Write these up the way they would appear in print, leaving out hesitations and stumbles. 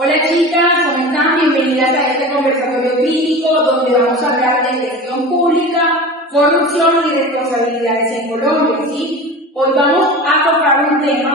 Hola chicas, ¿cómo están? Bienvenidas a este conversatorio clínico donde vamos a hablar de gestión pública, corrupción y responsabilidades en Colombia, ¿sí? Hoy vamos a tocar un tema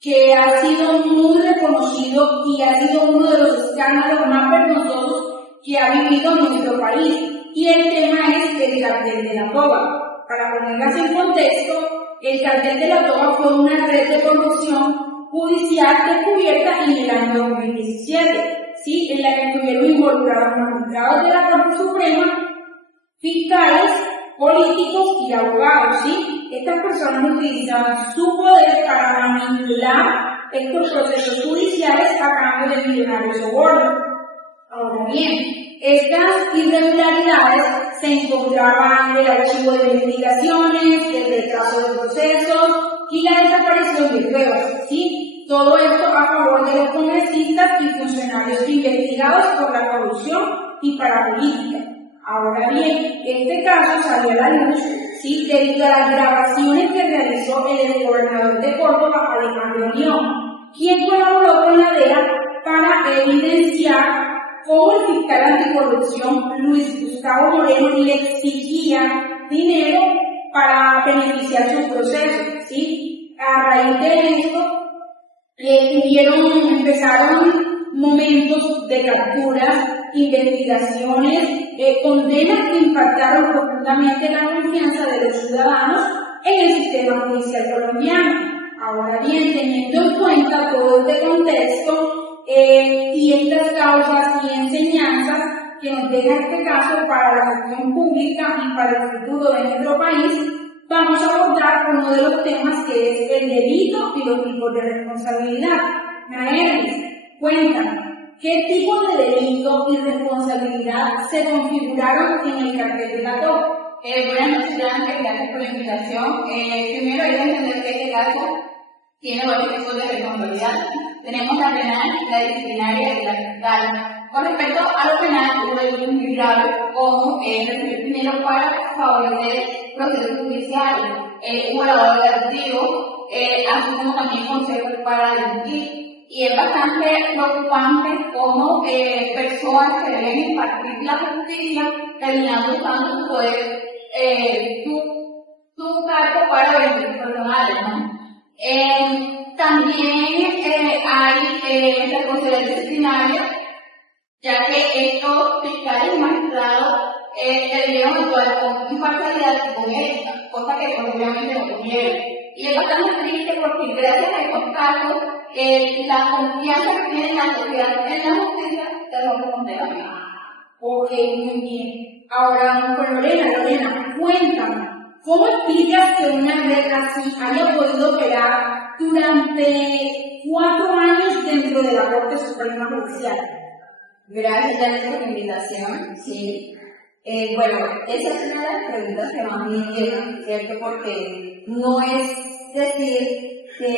que ha sido muy reconocido y ha sido uno de los escándalos más vergonzosos que ha vivido nuestro país. Y el tema es el cartel de la toga. Para ponerlas en contexto, el cartel de la toga fue una red de corrupción judicial descubierta en el año 2017, ¿sí? En la que estuvieron involucrados magistrados de la Corte Suprema, fiscales, políticos y abogados, ¿sí? Estas personas utilizaban su poder para manipular estos procesos judiciales a cambio de millonarios sobornos. Ahora bien, estas irregularidades se encontraban en el archivo de investigaciones, el retraso de procesos y la desaparición de pruebas, ¿sí? Todo esto a favor de los congresistas y funcionarios investigados por la corrupción y parapolítica. Ahora bien, este caso salió a la luz, ¿sí? Debido a las grabaciones que realizó el gobernador de Córdoba, Alejandro León, quien colaboró con la DEA para evidenciar cómo el fiscal anticorrupción Luis Gustavo Moreno le exigía dinero para beneficiar su proceso, ¿sí? A raíz de esto, empezaron momentos de capturas, investigaciones, condenas que impactaron profundamente la confianza de los ciudadanos en el sistema judicial colombiano. Ahora bien, teniendo en cuenta todo este contexto, y estas causas y enseñanzas que nos deja este caso para la gestión pública y para el futuro de nuestro país, vamos a abordar uno de los temas que es el delito y los tipos de responsabilidad. Naelis, cuéntanos, ¿qué tipo de delito y responsabilidad se configuraron en el cartel de la toga? Buenas noches, gracias por la invitación. Primero hay que entender que este caso tiene dos tipos de responsabilidad. Tenemos la penal, la disciplinaria y la fiscal. Con respecto a lo penal, hubo delitos muy graves como recibir dinero para favorecer procesos judiciales, hubo lavado de activos, así como también consejos para delinquir. Y es bastante preocupante cómo personas que deben impartir la justicia terminando usando su poder, su cargo para beneficios personales, ¿no? También hay responsabilidad disciplinaria, ya que estos fiscales y magistrados debieron actuar con imparcialidad y con ética, cosa que obviamente no tuvieron. Y es bastante triste porque gracias a estos casos, la confianza que tiene la sociedad en la justicia se rompe completamente. Ok, muy bien. Ahora, con Lorena, cuéntame, ¿cómo explicas que una red así haya podido operar durante 4 años dentro de la Corte Suprema Judicial? Gracias, Janet, por la invitación. Sí. Bueno, esa es una de las preguntas que más me inquietan, ¿cierto? Porque no es decir que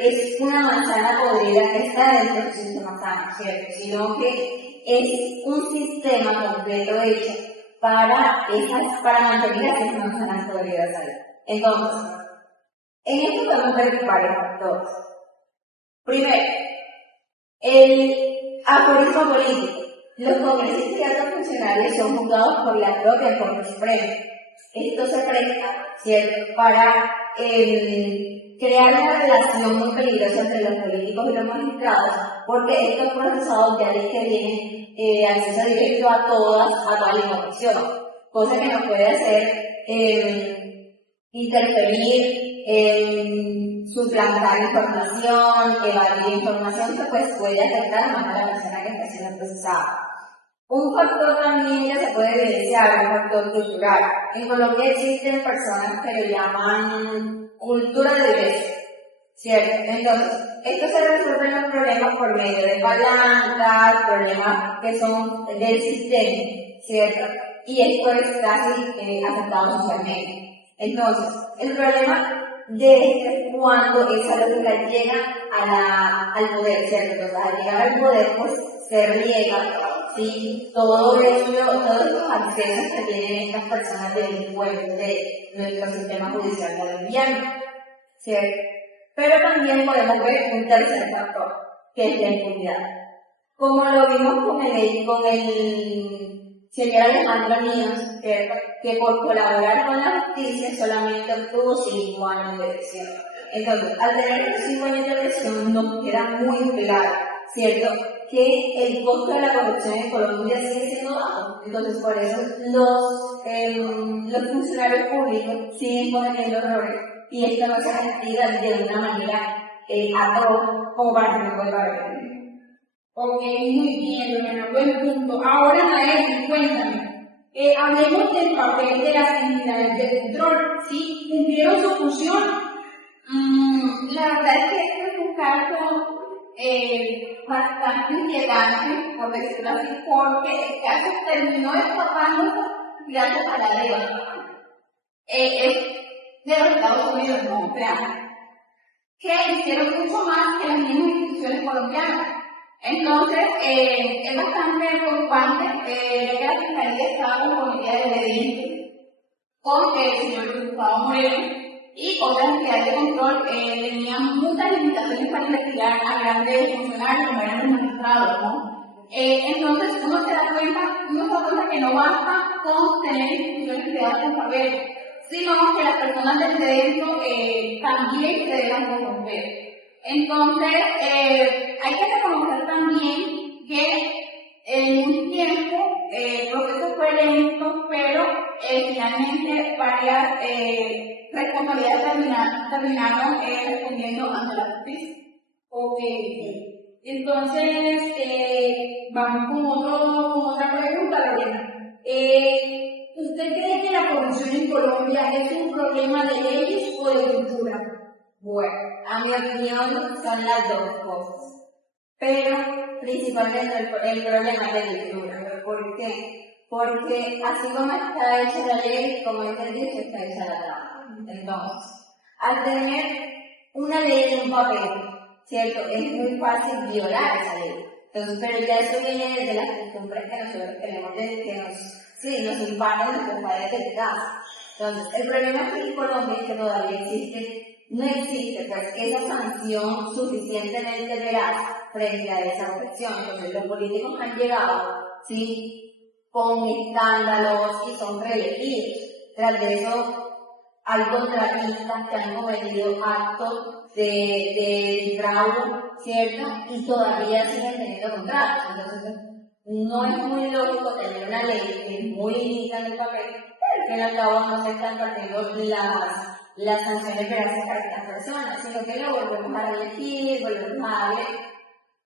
es una manzana podrida que está dentro del sistema sano, ¿cierto? Sino que es un sistema completo hecho para mantener esas manzanas podridas ahí. Entonces, en esto podemos ver varios factores. Primero, el aforismo político. Los congresistas y altos funcionarios son juzgados por la propia Corte Suprema. Esto se presta, ¿cierto?, para crear una relación muy peligrosa entre los políticos y los magistrados, porque estos procesados ya les tienen acceso directo a toda la información, cosa que nos puede hacer interferir, suplantar información, evadir información que pues puede afectar más a la persona que está siendo procesada. Un factor también ya se puede evidenciar, un factor cultural. En Colombia existen personas que lo llaman cultura de derecho, ¿cierto? Entonces, esto se resuelve los problemas por medio de palancas, problemas que son del sistema, ¿cierto? Y esto es casi aceptado socialmente. Entonces, el problema de cuando esa lógica llega al poder, ¿cierto? Entonces, al llegar al poder, pues se riega, ¿sí?, todos los accesos que tienen estas personas delincuentes de nuestro sistema judicial colombiano, ¿cierto? Pero también podemos ver un tercer factor, que es la impunidad. Como lo vimos con el señor Alejandro Níos, que por colaborar con la justicia solamente obtuvo 5 años de prisión. Entonces, al tener estos 5 años de prisión, nos queda muy claro, ¿cierto?, que el costo de la corrupción en Colombia sigue siendo bajo. Entonces, por eso los funcionarios públicos siguen cometiendo errores y esto no se castiga de una manera atroz como para que no vuelva a haber. Ok, muy bien, Lorena, buen punto. Ahora, Nael, cuéntame. Hablemos del papel de las entidades de control, ¿sí? ¿Cumplieron su función? La verdad es que este es un caso bastante inquietante, por decirlo así, porque el caso terminó escapándose gracias a la DEA. Es de los Estados Unidos, no creamos, que hicieron mucho más que las mismas instituciones colombianas. Entonces, es bastante preocupante que la Fiscalía estaba comprometida desde dentro con el señor Gustavo Moreno y otras entidades de control tenían muchas limitaciones para investigar a grandes funcionarios como eran los magistrados, ¿no? Entonces, uno se da cuenta que no basta con tener instituciones creadas con papel, sino que las personas desde dentro también se deben corromper. Entonces, hay que reconocer también que en un tiempo el proceso fue lento, pero finalmente varias responsabilidades terminaron respondiendo ante la justicia. Ok, entonces vamos con otra pregunta, Lorena. ¿Usted cree que la corrupción en Colombia es un problema de leyes o de cultura? Bueno, a mi opinión son las dos cosas, pero principalmente el problema es de cultura. ¿Por qué? Porque así como está hecha la ley, como es el dicho, está hecha la trampa. Entonces, al tener una ley en un papel, ¿cierto?, es muy fácil violar esa ley. Entonces, pero ya eso viene desde las costumbres que nosotros tenemos, que nos imparten nuestros padres de casa. Entonces, el problema aquí en Colombia es que todavía no existe pues esa sanción suficientemente veraz frente a esa corrupción. Entonces, los políticos han llegado, ¿sí?, con escándalos y son reelegidos. Tras de eso, hay contratistas que han cometido actos de fraude, ¿cierto?, y todavía siguen teniendo contratos. Entonces, no es muy lógico tener una ley que es muy limitada en el papel, pero que al cabo no se están partiendo las sanciones veraces para estas personas, sino que lo volvemos a reelegir, volvemos a darle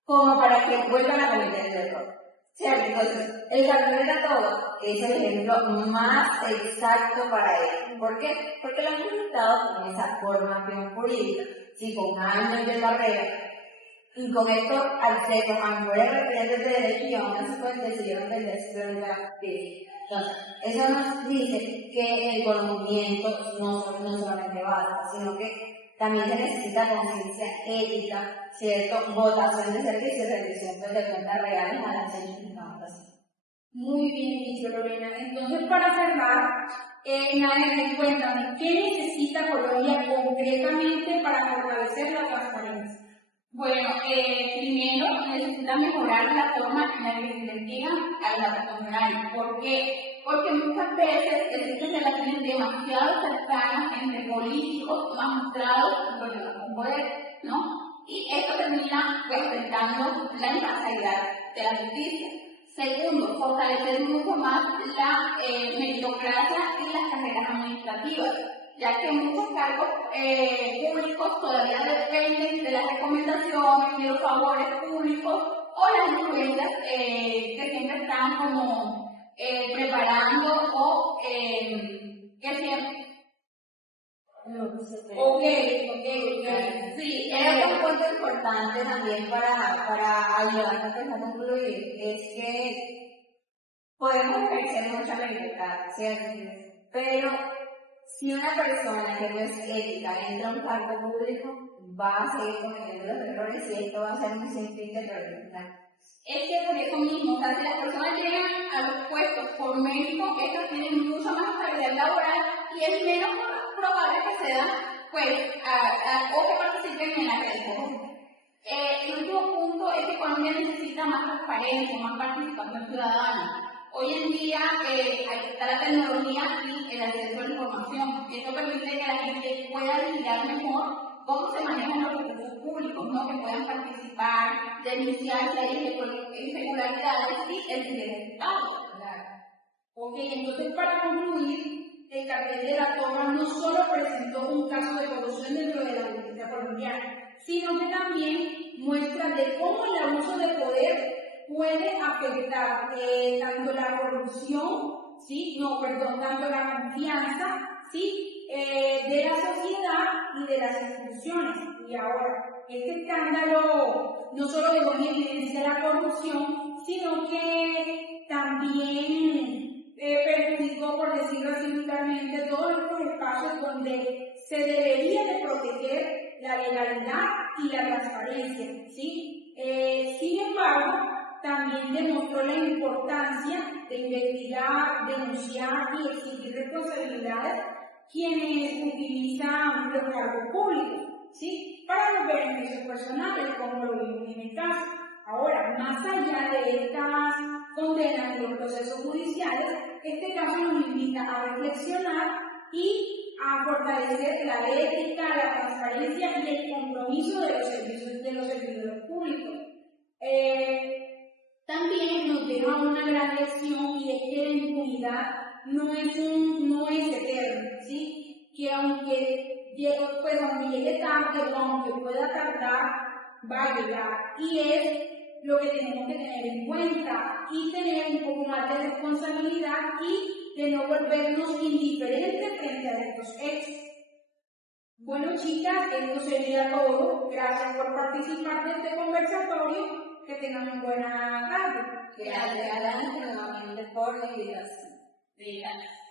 como para que vuelvan a cometer el error. ¿Cierto? Entonces, el Cartel de todo es el ejemplo más exacto para ello. ¿Por qué? Porque lo han estado con esa formación jurídica, ¿sí?, con años de carrera, y con esto, al ser los mejores referentes de derecho y aún así pues decidieron venderse de la justicia. Entonces, eso nos dice que el conocimiento no solamente basta, sino que también se necesita conciencia ética, ¿cierto?, votación de servicios, rendición de cuentas reales a las leyes que estamos haciendo. Muy bien dicho, Lorena. Entonces, para cerrar, Nael, cuéntame, ¿qué necesita Colombia concretamente para fortalecer la transparencia? Bueno, primero necesita mejorar la forma en la que se investigan a los datos funcionarios. ¿Por qué? Porque muchas veces existen relaciones demasiado cercanas entre políticos, magistrados y personas con poder, ¿no? Y esto termina afectando la imparcialidad de la justicia. Segundo, fortalecer mucho más la meritocracia y las carreras administrativas, ya que muchos cargos públicos todavía dependen de las recomendaciones, de los favores públicos o las influencias que siempre están como preparando o que siempre... Ok. Sí, es un punto importante también para ayudarnos a concluir, es que podemos ejercer mucha libertad, ¿cierto? Pero si una persona que no es ética entra a un cargo público, va a seguir cometiendo los errores y esto va a ser un sinfín de problemas. Es que por eso mismo, o sea, si las personas llegan a los puestos por mérito, estas tienen mucha más estabilidad laboral y es menos probable que se dan, pues, o que participen en la creación. El último punto es que Colombia necesita más transparencia, más participación ciudadana. Hoy en día está la tecnología y el acceso a la información. Esto permite que la gente pueda vigilar mejor cómo se manejan los recursos públicos, ¿no? Que puedan participar, denunciar si hay irregularidades y el Estado. Claro. Ok, entonces para concluir, el cartel de la toma no solo presentó un caso de corrupción dentro de la justicia colombiana, sino que también muestra de cómo el abuso de poder puede afectar tanto la corrupción, ¿sí? Tanto la confianza, ¿sí? De la sociedad y de las instituciones. Y ahora, este escándalo no solo dejó en evidencia la corrupción, sino que también perjudicó, por decirlo así vulgarmente, todos los espacios donde se debería de proteger la legalidad y la transparencia, ¿sí? Sin embargo, también demostró la importancia de investigar, denunciar y exigir responsabilidades quienes utilizan los cargos públicos, ¿sí? Para los beneficios personales, como lo vimos en el caso. Ahora, más allá de estas condenas y los procesos judiciales, este caso nos invita a reflexionar y a fortalecer la ética, la transparencia y el compromiso de los servidores públicos. También nos deja una gran lección, y es que la impunidad no es eterna, ¿sí? Que aunque llegue tarde o aunque pueda tardar, va a llegar. Y es lo que tenemos que tener en cuenta y tener un poco más de responsabilidad y de no volvernos indiferentes frente a estos hechos. Bueno, chicas, esto sería todo. Gracias por participar de este conversatorio. Que tengan una buena tarde. Gracias, nuevamente por la invitación. Sí, gracias.